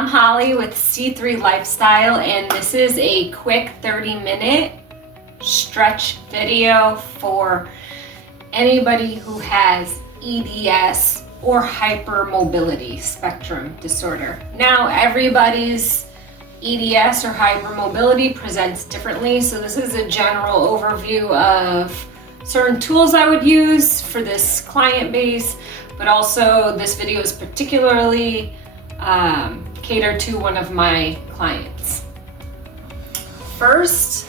I'm Holly with C3 Lifestyle, and this is a quick 30-minute stretch video for anybody who has EDS or hypermobility spectrum disorder. Now, everybody's EDS or hypermobility presents differently, so this is a general overview of certain tools I would use for this client base, but also this video is particularly catered to one of my clients. First,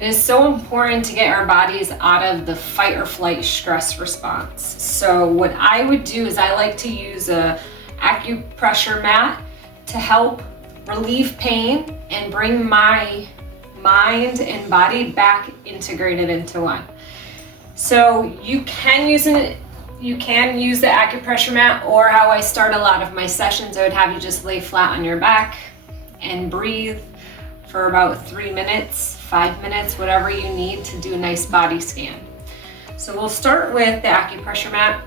it is so important to get our bodies out of the fight or flight stress response. So what I would do is I like to use a acupressure mat to help relieve pain and bring my mind and body back integrated into one. So you can use the acupressure mat, or how I start a lot of my sessions, I would have you just lay flat on your back and breathe for about 3 minutes, 5 minutes, whatever you need to do a nice body scan. So we'll start with the acupressure mat.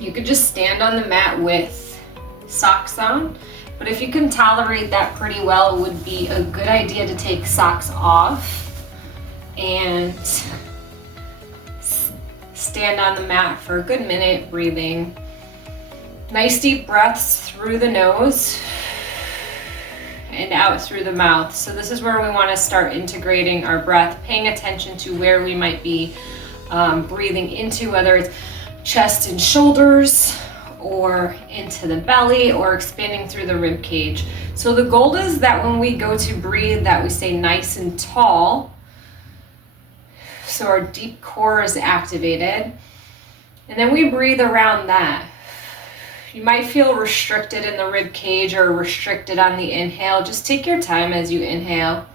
You could just stand on the mat with socks on, but if you can tolerate that pretty well, it would be a good idea to take socks off and stand on the mat for a good minute, breathing. Nice deep breaths through the nose and out through the mouth. So this is where we want to start integrating our breath, paying attention to where we might be breathing into, whether it's chest and shoulders, or into the belly, or expanding through the rib cage. So the goal is that when we go to breathe, that we stay nice and tall, so our deep core is activated, and then we breathe around that. You might feel restricted in the rib cage or restricted on the inhale. Just take your time as you inhale.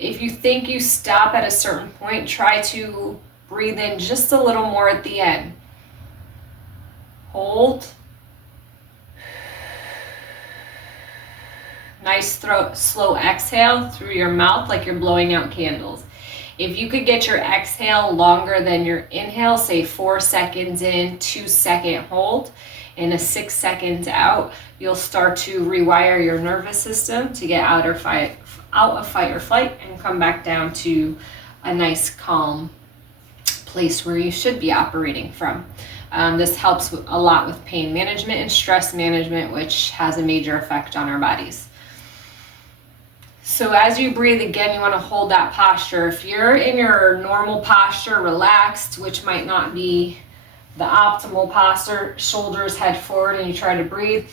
If you think you stop at a certain point, try to breathe in just a little more at the end. Hold. Nice slow exhale through your mouth, like you're blowing out candles. If you could get your exhale longer than your inhale, say 4 seconds in, 2-second hold, and a 6 seconds out, you'll start to rewire your nervous system to get out of fight or flight and come back down to a nice calm place where you should be operating from. This helps a lot with pain management and stress management, which has a major effect on our bodies. So as you breathe, again, you want to hold that posture. If you're in your normal posture, relaxed, which might not be the optimal posture, shoulders head forward, and you try to breathe,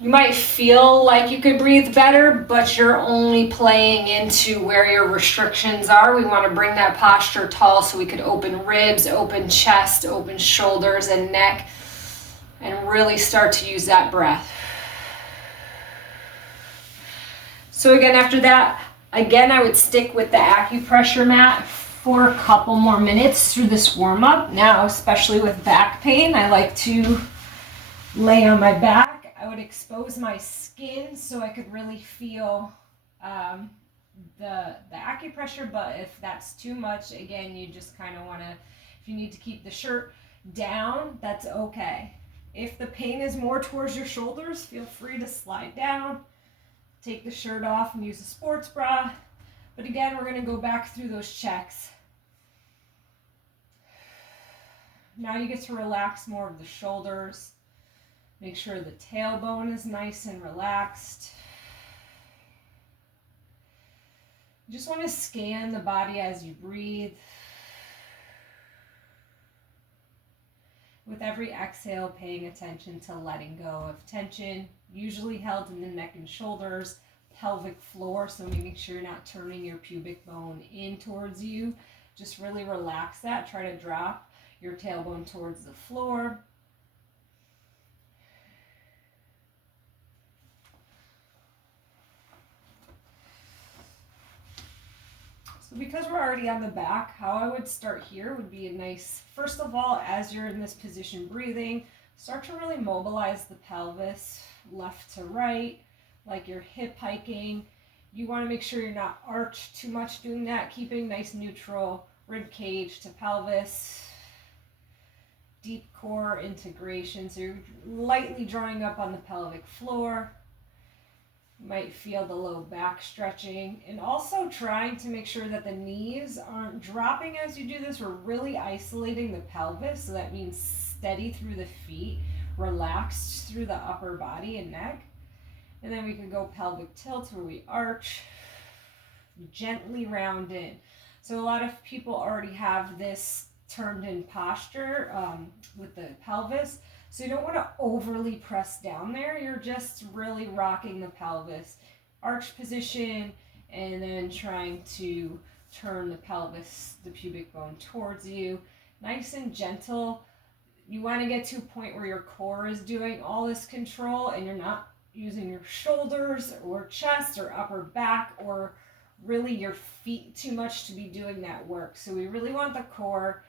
you might feel like you could breathe better, but you're only playing into where your restrictions are. We want to bring that posture tall so we could open ribs, open chest, open shoulders and neck, and really start to use that breath. So again, after that, I would stick with the acupressure mat for a couple more minutes through this warm-up. Now, especially with back pain, I like to lay on my back. I would expose my skin so I could really feel the acupressure, but if that's too much, again, you just kind of want to, if you need to keep the shirt down, that's okay. If the pain is more towards your shoulders, feel free to slide down. Take the shirt off and use a sports bra. But again, we're going to go back through those checks. Now you get to relax more of the shoulders. Make sure the tailbone is nice and relaxed. You just want to scan the body as you breathe. With every exhale, paying attention to letting go of tension, usually held in the neck and shoulders, pelvic floor, so making sure you're not turning your pubic bone in towards you. Just really relax that. Try to drop your tailbone towards the floor. So because we're already on the back, how I would start here would be a nice, first of all, as you're in this position breathing, start to really mobilize the pelvis left to right, like you're hip hiking. You want to make sure you're not arched too much doing that, keeping nice neutral rib cage to pelvis. deep core integration. So you're lightly drawing up on the pelvic floor. You might feel the low back stretching, and also trying to make sure that the knees aren't dropping as you do this. We're really isolating the pelvis, so that means steady through the feet, relaxed through the upper body and neck. And then we can go pelvic tilt where we arch, gently round in. So a lot of people already have this turned in posture with the pelvis. So you don't want to overly press down there. You're just really rocking the pelvis. Arch position, and then trying to turn the pelvis, the pubic bone towards you. Nice and gentle. You want to get to a point where your core is doing all this control and you're not using your shoulders or chest or upper back or really your feet too much to be doing that work. So we really want the core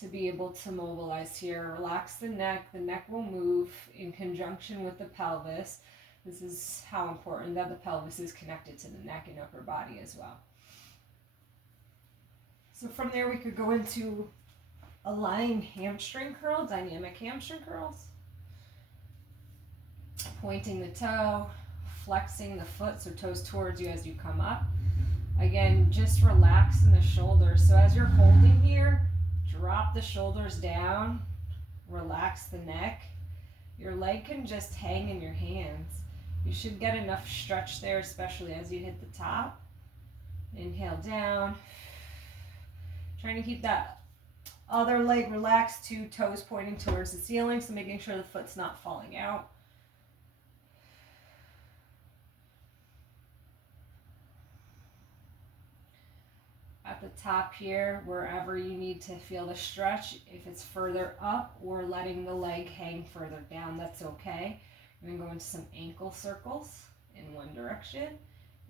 to be able to mobilize here. Relax the neck will move in conjunction with the pelvis. This is how important that the pelvis is connected to the neck and upper body as well. So from there we could go into a lying hamstring curl, dynamic hamstring curls. Pointing the toe, flexing the foot, so toes towards you as you come up. Again, just relax in the shoulders. So as you're holding here, drop the shoulders down, relax the neck. Your leg can just hang in your hands. You should get enough stretch there, especially as you hit the top. Inhale down. Trying to keep that other leg relaxed too, toes pointing towards the ceiling, so making sure the foot's not falling out. At the top here, wherever you need to feel the stretch, if it's further up or letting the leg hang further down, that's okay. You're going to go into some ankle circles in one direction,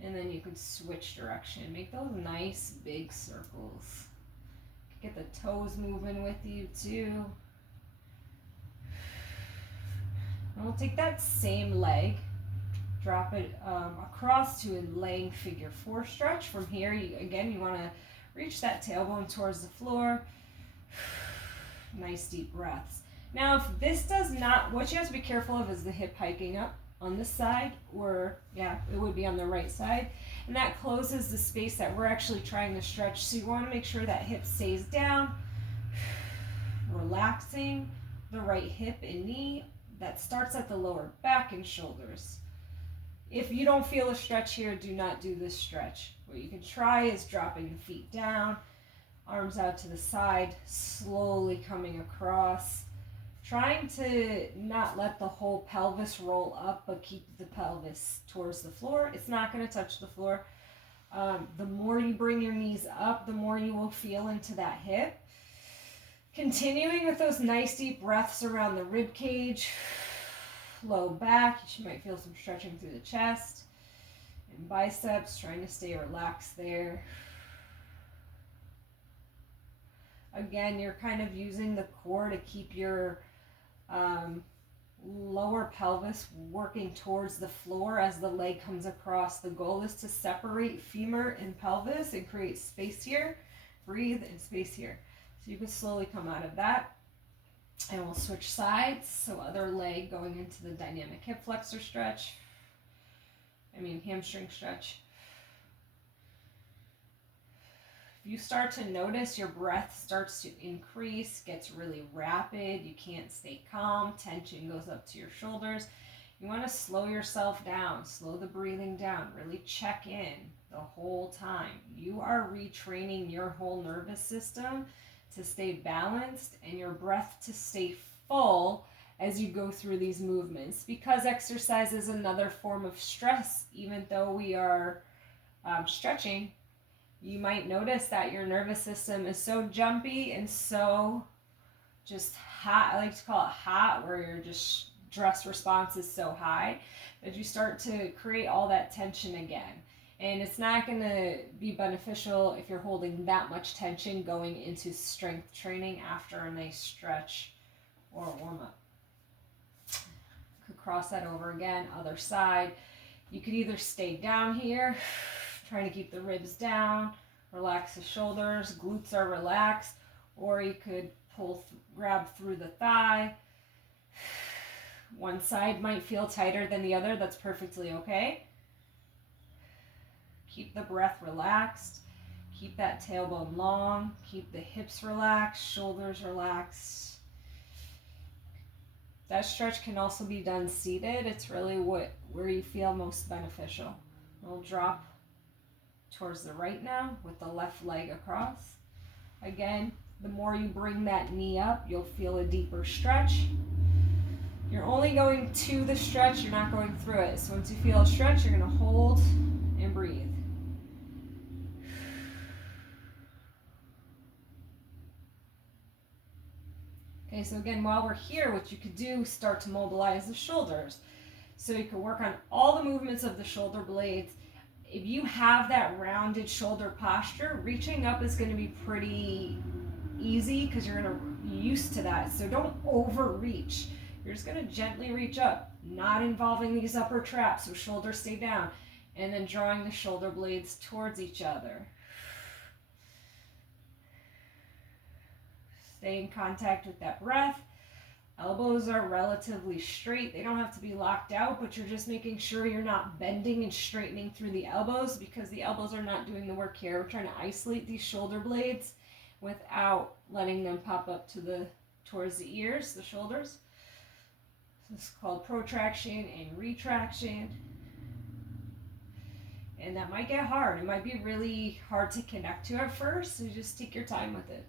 and then you can switch direction. Make those nice big circles. Get the toes moving with you too. And we'll take that same leg, drop it across to a laying figure four stretch. From here, you want to reach that tailbone towards the floor. Nice deep breaths. Now, if this does not, what you have to be careful of is the hip hiking up on this side, or it would be on the right side. And that closes the space that we're actually trying to stretch. So you want to make sure that hip stays down, relaxing the right hip and knee. That starts at the lower back and shoulders. If you don't feel a stretch here, do not do this stretch. What you can try is dropping the feet down, arms out to the side, slowly coming across, trying to not let the whole pelvis roll up, but keep the pelvis towards the floor. It's not going to touch the floor. The more you bring your knees up, the more you will feel into that hip. Continuing with those nice deep breaths around the rib cage, low back. You might feel some stretching through the chest and biceps, trying to stay relaxed there. Again, you're kind of using the core to keep your lower pelvis working towards the floor as the leg comes across. The goal is to separate femur and pelvis and create space here. Breathe and space here. So you can slowly come out of that. And we'll switch sides. So other leg going into the dynamic hip flexor stretch. Hamstring stretch. If you start to notice your breath starts to increase, gets really rapid, you can't stay calm, tension goes up to your shoulders, you want to slow yourself down, slow the breathing down, really check in the whole time. You are retraining your whole nervous system to stay balanced and your breath to stay full as you go through these movements, because exercise is another form of stress. Even though we are stretching, you might notice that your nervous system is so jumpy and so just hot. I like to call it hot, where your just stress response is so high that you start to create all that tension again. And it's not going to be beneficial if you're holding that much tension going into strength training after a nice stretch or warm up. Could cross that over again, other side. You could either stay down here, trying to keep the ribs down, relax the shoulders, glutes are relaxed, or you could grab through the thigh. One side might feel tighter than the other. That's perfectly okay. Keep the breath relaxed. Keep that tailbone long. Keep the hips relaxed, shoulders relaxed. That stretch can also be done seated. It's really where you feel most beneficial. We'll drop towards the right now with the left leg across. Again, the more you bring that knee up, you'll feel a deeper stretch. You're only going to the stretch, you're not going through it. So once you feel a stretch, you're going to hold and breathe. Okay, so again, while we're here, what you could do is start to mobilize the shoulders. So you can work on all the movements of the shoulder blades. If you have that rounded shoulder posture, reaching up is going to be pretty easy because you're used to that. So don't overreach. You're just going to gently reach up, not involving these upper traps, so shoulders stay down, and then drawing the shoulder blades towards each other. Stay in contact with that breath. Elbows are relatively straight. They don't have to be locked out, but you're just making sure you're not bending and straightening through the elbows because the elbows are not doing the work here. We're trying to isolate these shoulder blades without letting them pop up towards the ears, the shoulders. This is called protraction and retraction. And that might get hard. It might be really hard to connect to at first, so just take your time with it.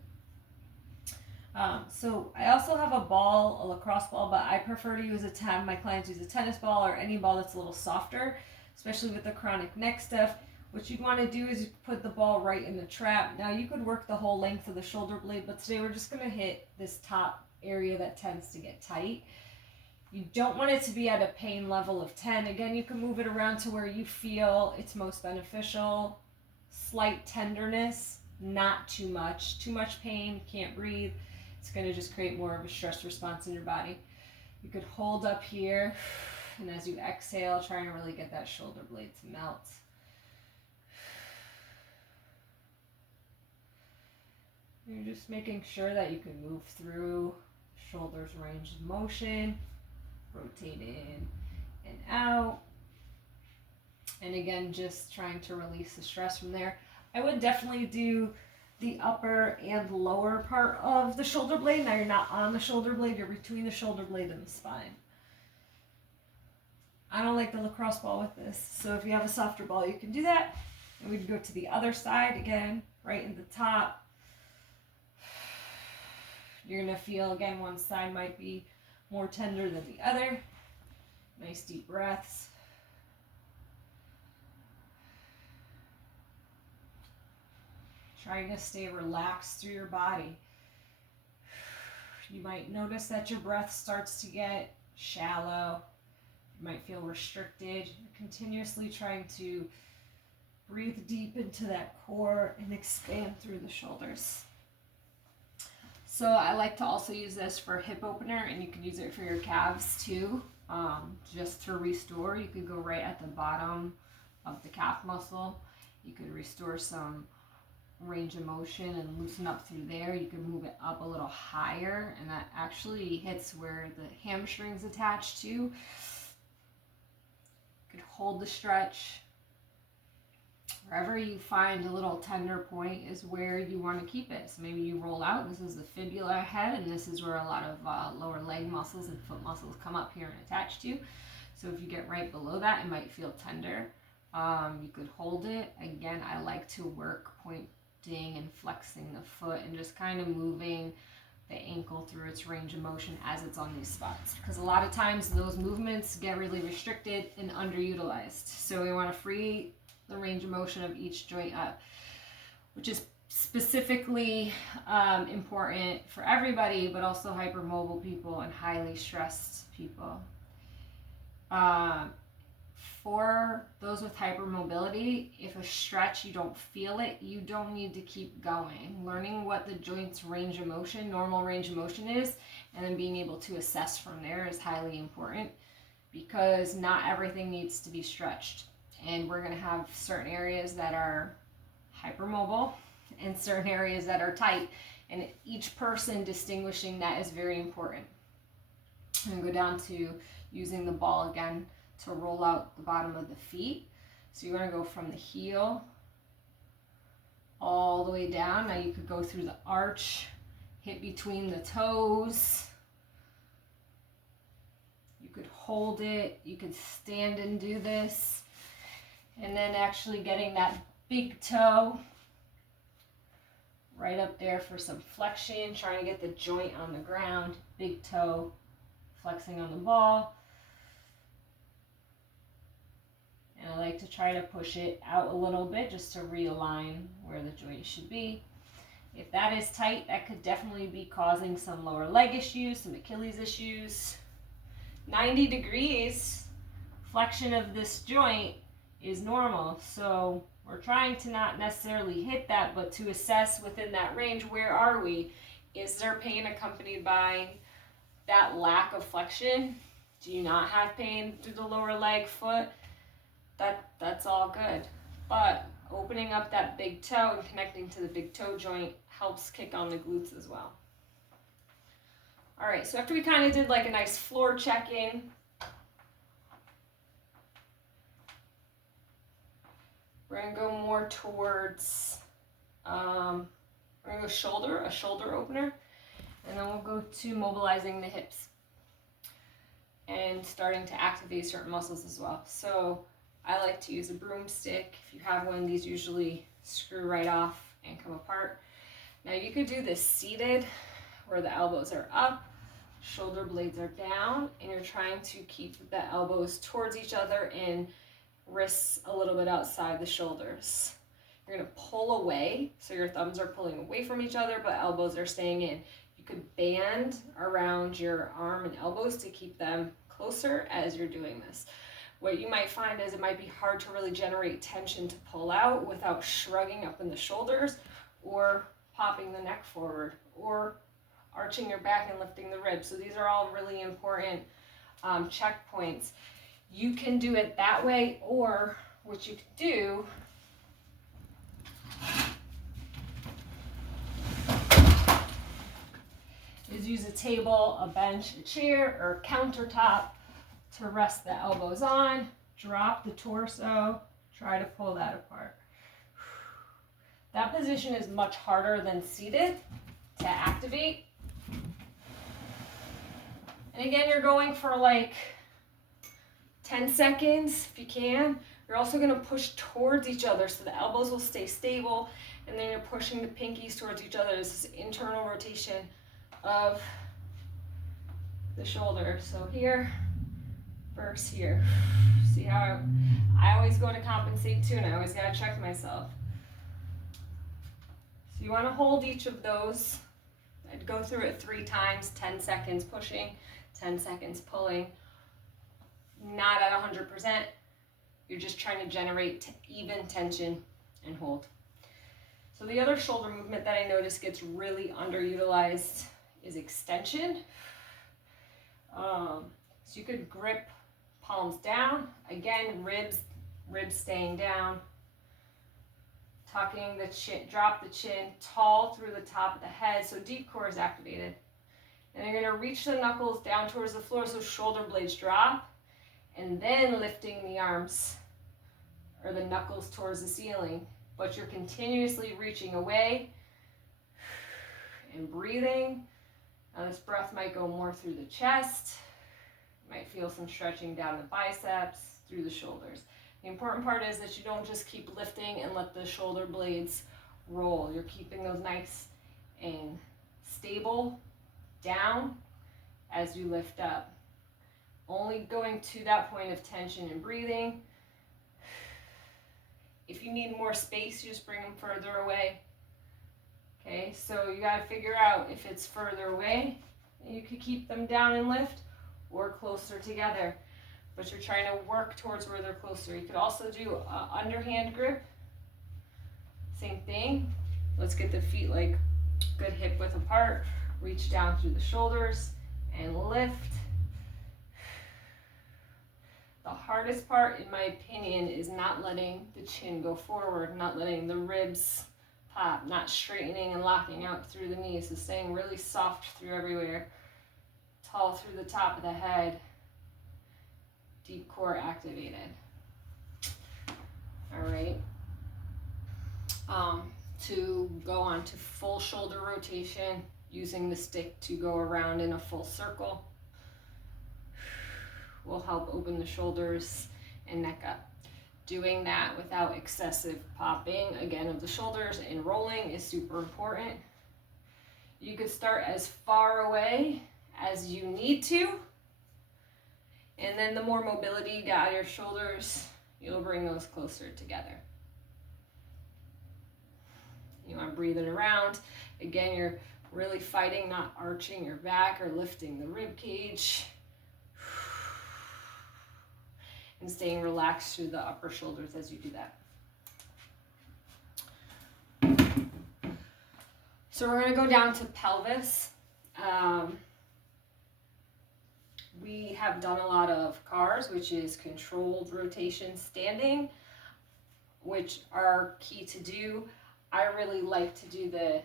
So I also have a ball, a lacrosse ball, but I prefer to use my clients use a tennis ball or any ball that's a little softer, especially with the chronic neck stuff. What you'd want to do is you put the ball right in the trap. Now you could work the whole length of the shoulder blade, but today we're just going to hit this top area that tends to get tight. You don't want it to be at a pain level of 10. Again, you can move it around to where you feel it's most beneficial. Slight tenderness, not too much. Too much pain, can't breathe. It's going to just create more of a stress response in your body. You could hold up here, and as you exhale, trying to really get that shoulder blade to melt. You're just making sure that you can move through shoulders range of motion, rotate in and out. And again, just trying to release the stress from there. I would definitely do the upper and lower part of the shoulder blade. Now you're not on the shoulder blade, you're between the shoulder blade and the spine. I don't like the lacrosse ball with this, so if you have a softer ball, you can do that. And we'd go to the other side again, right in the top. You're gonna feel, again, one side might be more tender than the other. Nice deep breaths. Trying to stay relaxed through your body. You might notice that your breath starts to get shallow. You might feel restricted. You're continuously trying to breathe deep into that core and expand through the shoulders. So I like to also use this for hip opener, and you can use it for your calves too. Just to restore, you could go right at the bottom of the calf muscle. You could restore some range of motion and loosen up through there. You can move it up a little higher, and that actually hits where the hamstring's attached to. You could hold the stretch. Wherever you find a little tender point is where you want to keep it. So maybe you roll out. This is the fibula head, and this is where a lot of lower leg muscles and foot muscles come up here and attach to. So if you get right below that, it might feel tender. You could hold it. Again, I like to work pointing and flexing the foot and just kind of moving the ankle through its range of motion as it's on these spots. Because a lot of times those movements get really restricted and underutilized. So we want to free the range of motion of each joint up, which is specifically important for everybody, but also hypermobile people and highly stressed people. For those with hypermobility, if a stretch you don't feel it, you don't need to keep going. Learning what the joint's range of motion, normal range of motion is, and then being able to assess from there is highly important, because not everything needs to be stretched. And we're going to have certain areas that are hypermobile and certain areas that are tight. And each person distinguishing that is very important. I'm going to go down to using the ball again to roll out the bottom of the feet. So you're going to go from the heel all the way down. Now you could go through the arch, hit between the toes. You could hold it. You could stand and do this. And then actually getting that big toe right up there for some flexion, trying to get the joint on the ground. Big toe flexing on the ball. And I like to try to push it out a little bit just to realign where the joint should be. If that is tight, that could definitely be causing some lower leg issues, some Achilles issues. 90 degrees flexion of this joint is normal. So we're trying to not necessarily hit that, but to assess within that range, where are we? Is there pain accompanied by that lack of flexion? Do you not have pain through the lower leg, foot? That's all good. But opening up that big toe and connecting to the big toe joint helps kick on the glutes as well. All right, so after we kind of did like a nice floor check-in, we're gonna go more towards, we're gonna go shoulder, a shoulder opener, and then we'll go to mobilizing the hips and starting to activate certain muscles as well. So I like to use a broomstick. If you have one, these usually screw right off and come apart. Now you could do this seated, where the elbows are up, shoulder blades are down, and you're trying to keep the elbows towards each other and wrists a little bit outside the shoulders. You're gonna pull away, so your thumbs are pulling away from each other, but elbows are staying in. You could band around your arm and elbows to keep them closer as you're doing this. What you might find is it might be hard to really generate tension to pull out without shrugging up in the shoulders or popping the neck forward or arching your back and lifting the ribs. So these are all really important checkpoints. You can do it that way, or what you could do is use a table, a bench, a chair, or a countertop to rest the elbows on, drop the torso, try to pull that apart. That position is much harder than seated to activate. And again, you're going for like 10 seconds if you can. You're also gonna push towards each other so the elbows will stay stable, and then you're pushing the pinkies towards each other. This is internal rotation of the shoulder. So here, versus here. See how I always go to compensate too, and I always gotta check myself. So you wanna hold each of those. I'd go through it 3 times, 10 seconds pushing, 10 seconds pulling. Not at 100%. You're just trying to generate even tension and hold. So the other shoulder movement that I notice gets really underutilized is extension. So you could grip palms down. Again, ribs staying down. Tucking the chin, drop the chin, tall through the top of the head, so deep core is activated. And you're gonna reach the knuckles down towards the floor so shoulder blades drop, and then lifting the arms or the knuckles towards the ceiling. But you're continuously reaching away and breathing. Now this breath might go more through the chest. You might feel some stretching down the biceps, through the shoulders. The important part is that you don't just keep lifting and let the shoulder blades roll. You're keeping those nice and stable down as you lift up. Only going to that point of tension and breathing. If you need more space, you just bring them further away. Okay, so you gotta figure out if it's further away, you could keep them down and lift, or closer together. But you're trying to work towards where they're closer. You could also do an underhand grip. Same thing. Let's get the feet like good hip width apart. Reach down through the shoulders and lift. The hardest part, in my opinion, is not letting the chin go forward, not letting the ribs pop, not straightening and locking out through the knees. So staying really soft through everywhere. Tall through the top of the head. Deep core activated. All right. To go on to full shoulder rotation, using the stick to go around in a full circle will help open the shoulders and neck up. Doing that without excessive popping, again, of the shoulders and rolling is super important. You could start as far away as you need to, and then the more mobility you get out of your shoulders, you'll bring those closer together. You want to breathe it around. Again, you're really fighting, not arching your back or lifting the rib cage. And staying relaxed through the upper shoulders as you do that. So we're going to go down to pelvis. We have done a lot of CARs, which is controlled rotation standing, which are key to do. I really like to do the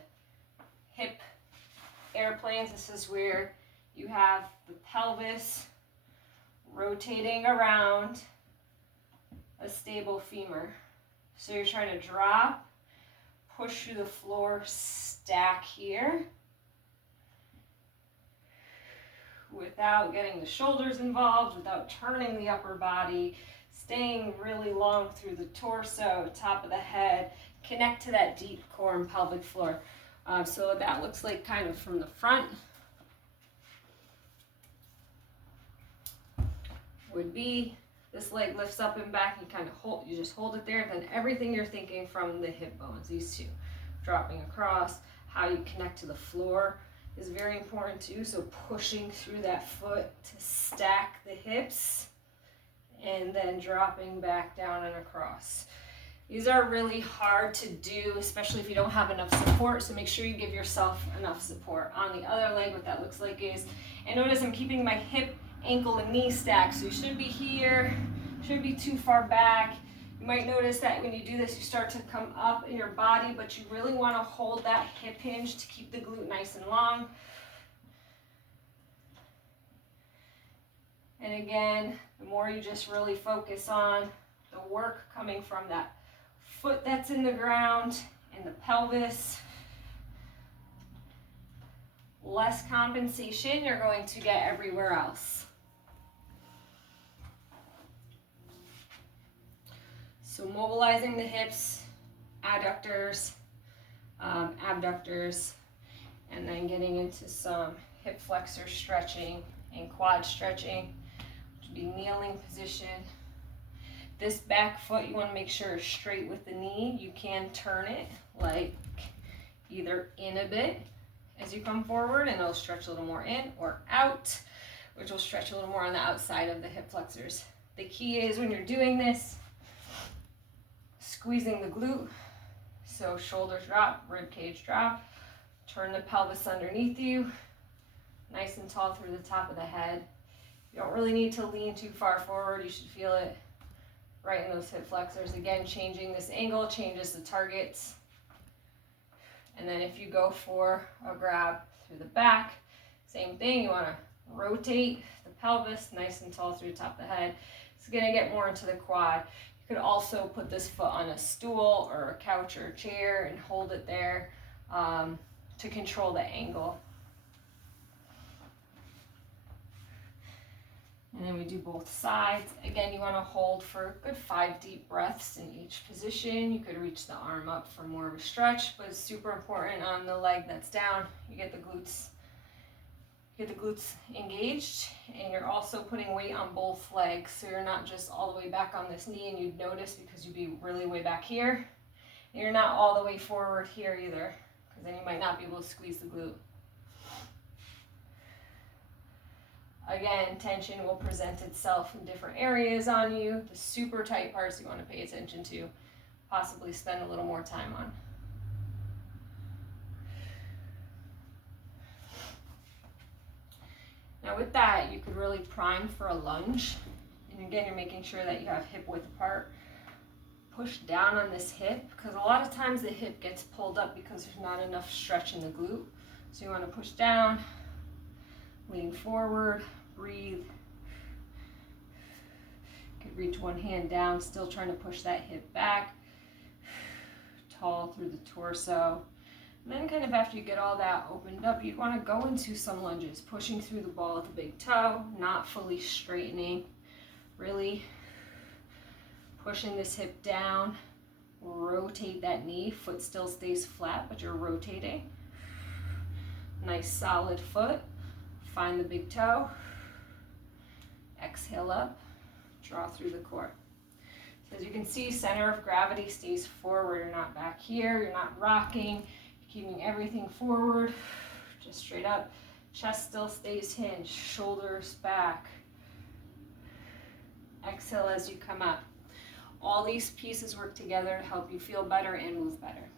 hip airplanes. This is where you have the pelvis rotating around a stable femur. So you're trying to drop, push through the floor, stack here without getting the shoulders involved, without turning the upper body, staying really long through the torso, top of the head, connect to that deep core and pelvic floor. So that looks like kind of from the front would be this leg lifts up and back, you kind of hold, you just hold it there, then everything you're thinking from the hip bones, these two, dropping across, how you connect to the floor is very important too. So pushing through that foot to stack the hips and then dropping back down and across. These are really hard to do, especially if you don't have enough support, so make sure you give yourself enough support. On the other leg, what that looks like is, and notice I'm keeping my hip, ankle, and knee stacked, so you shouldn't be here, shouldn't be too far back. You might notice that when you do this, you start to come up in your body, but you really want to hold that hip hinge to keep the glute nice and long. And again, the more you just really focus on the work coming from that foot that's in the ground and the pelvis, less compensation you're going to get everywhere else. So mobilizing the hips, adductors, abductors, and then getting into some hip flexor stretching and quad stretching, which would be kneeling position. This back foot you want to make sure is straight with the knee. You can turn it like either in a bit as you come forward and it'll stretch a little more in, or out, which will stretch a little more on the outside of the hip flexors. The key is when you're doing this, squeezing the glute, so shoulders drop, rib cage drop, turn the pelvis underneath you, nice and tall through the top of the head. You don't really need to lean too far forward, you should feel it right in those hip flexors. Again, changing this angle changes the targets. And then if you go for a grab through the back, same thing, you want to rotate the pelvis nice and tall through the top of the head. It's going to get more into the quad. You could also put this foot on a stool or a couch or a chair and hold it there to control the angle. And then we do both sides. Again, you want to hold for a good 5 deep breaths in each position. You could reach the arm up for more of a stretch, but it's super important on the leg that's down. You get the glutes engaged, and you're also putting weight on both legs, so you're not just all the way back on this knee, and you'd notice because you'd be really way back here. And you're not all the way forward here either, because then you might not be able to squeeze the glute. Again, tension will present itself in different areas on you. The super tight parts you want to pay attention to, possibly spend a little more time on. Now with that, you could really prime for a lunge. And again, you're making sure that you have hip width apart. push down on this hip, because a lot of times the hip gets pulled up because there's not enough stretch in the glute. So you want to push down, lean forward, breathe. You could reach one hand down, still trying to push that hip back. Tall through the torso. And then kind of after you get all that opened up, you want to go into some lunges, pushing through the ball with the big toe, not fully straightening, really pushing this hip down, rotate that knee, foot still stays flat, but you're rotating. Nice solid foot, find the big toe, exhale up, draw through the core. So as you can see, center of gravity stays forward, you're not back here, you're not rocking, keeping everything forward, just straight up. Chest still stays hinged, shoulders back. Exhale as you come up. All these pieces work together to help you feel better and move better.